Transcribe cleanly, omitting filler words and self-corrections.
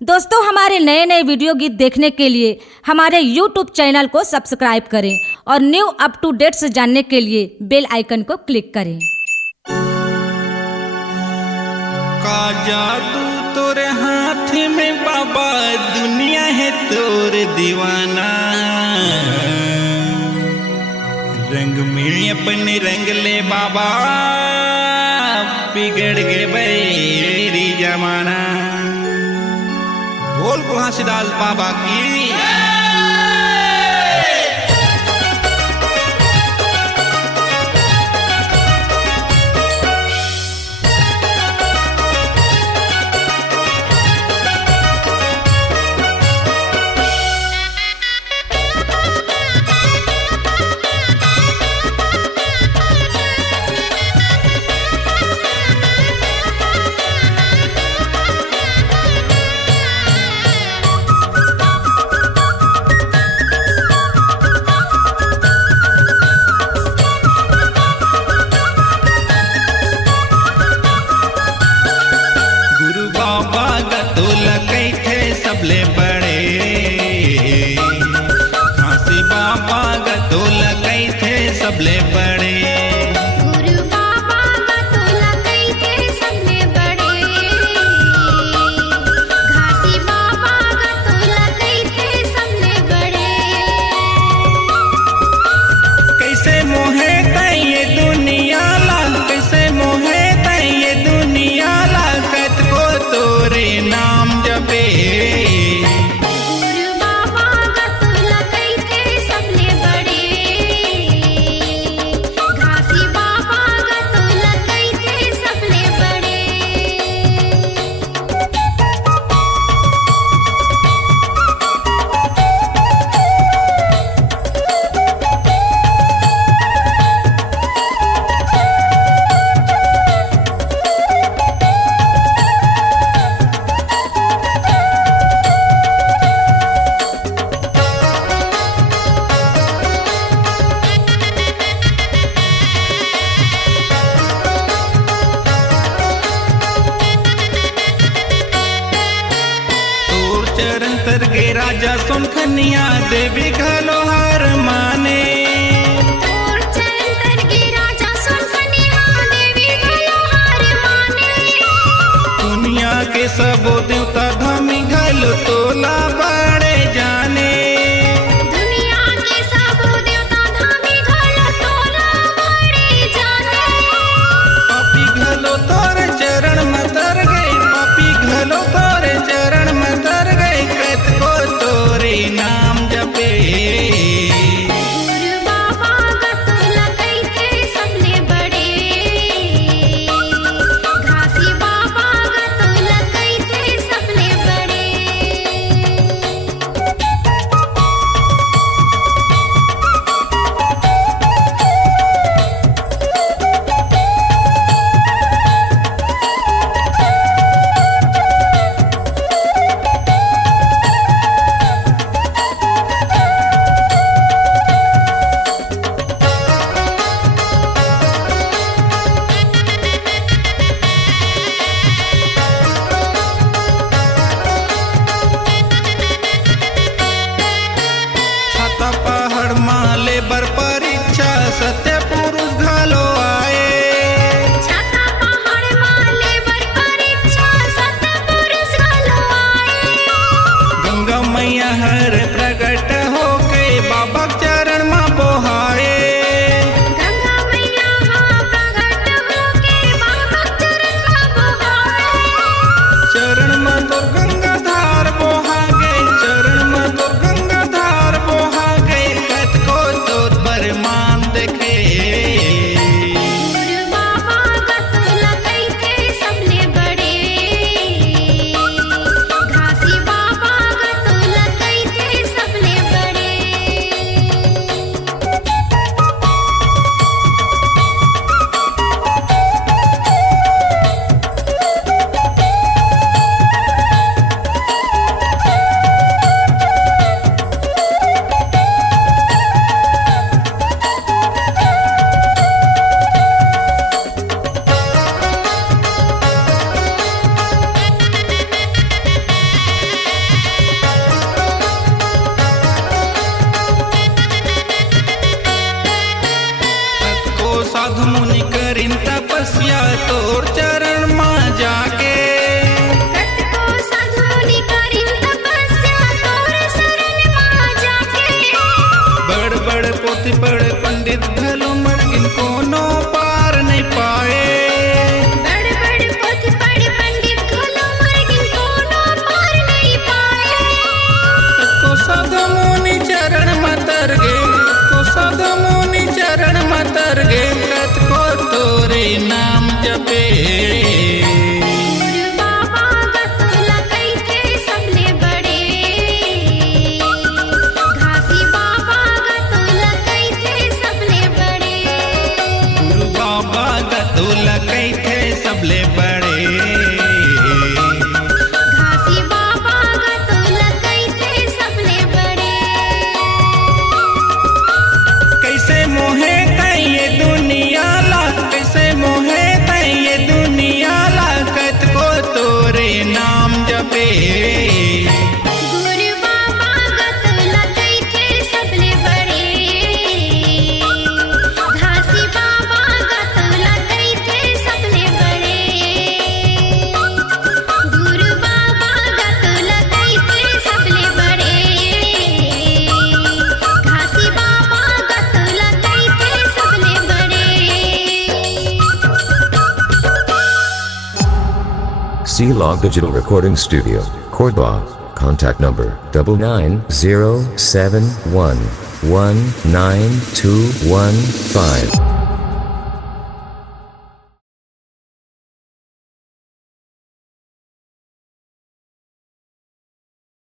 दोस्तों, हमारे नए नए वीडियो गीत देखने के लिए हमारे YouTube चैनल को सब्सक्राइब करें और न्यू अप टू डेट्स जानने के लिए बेल आइकन को क्लिक करें। का जादू तोरे हाथ में बाबा, दुनिया है तोरे दीवाना। रंग में अपने रंग ले बाबा, बिगड़ गए बैरी जमाना। बोल घासीदास बाबा की। सबले बड़े घासी बाबा गतोल कई थे सबले बड़े। गुरु बाबा गतोल कई थे सबले बड़े। घासी बाबा गतोल कई थे सबले बड़े। कैसे मोहे तई ये दुनिया लाल, कैसे मोहे तई ये दुनिया लाल, कत को तोरे नाम जपे। चरण तर गे राजा सोनखनिया, देवी घलो हार माने। और चरण तर गे राजा सोनखनिया, देवी घलो हार माने। दुनिया के सबो देवता धामी घलो तोला बड़े जाने। दुनिया के सबो देवता धामी घलो तोला बड़े जाने। पापी घलो तोरे चरण में तर गए, पापी घलो तोरे चरण में तर गए, कत को तोरे नाम जपे। गुरु बाबा गतोल कई थे सबले बड़े। घासी बाबा गतोल कई थे सबले बड़े। पहाड़ माले बर परीक्षा, सत्य पुरुष घलो आए। छाता पहाड़ माले बर परीक्षा, सत्य पुरुष घलो आए। गंगा मैया हर प्रकट होके बाबा चरण में बोहाए। गंगा मैया हाँ प्रकट होके बाबा चरण में बोहाए। चरण में तो गंगा धार बोहा गए, चरण में तो गंगा धार बोहा गए, कत को तो परमान देखे। गुरु बाबा गतोल कई थे सबले बड़े। घासी बाबा गतोल कई थे सबले बड़े। तर गे कत को तोरे नाम जपे बाबा गतुला कैथे सबले बड़े घासी बाबा गतुला कैथे सबले बड़े गुरु बाबा गतुल कैथे सबले बड़े घासी बाबा गतुला कैथे सबले बड़े कैसे मोहे ये दुनिया ला कैसे मोहे ये दुनिया ला कत को तोरे नाम जपे गुरु बाबा गतुला कैथे सबले बड़े घासी बाबा गतुला कैथे सबले बड़े गुरु बाबा गतुला कैथे सबले बड़े घासी बाबा गतुला कैथे सबले बड़े C-Log Digital Recording Studio, Cordoba. Contact number 99071192115.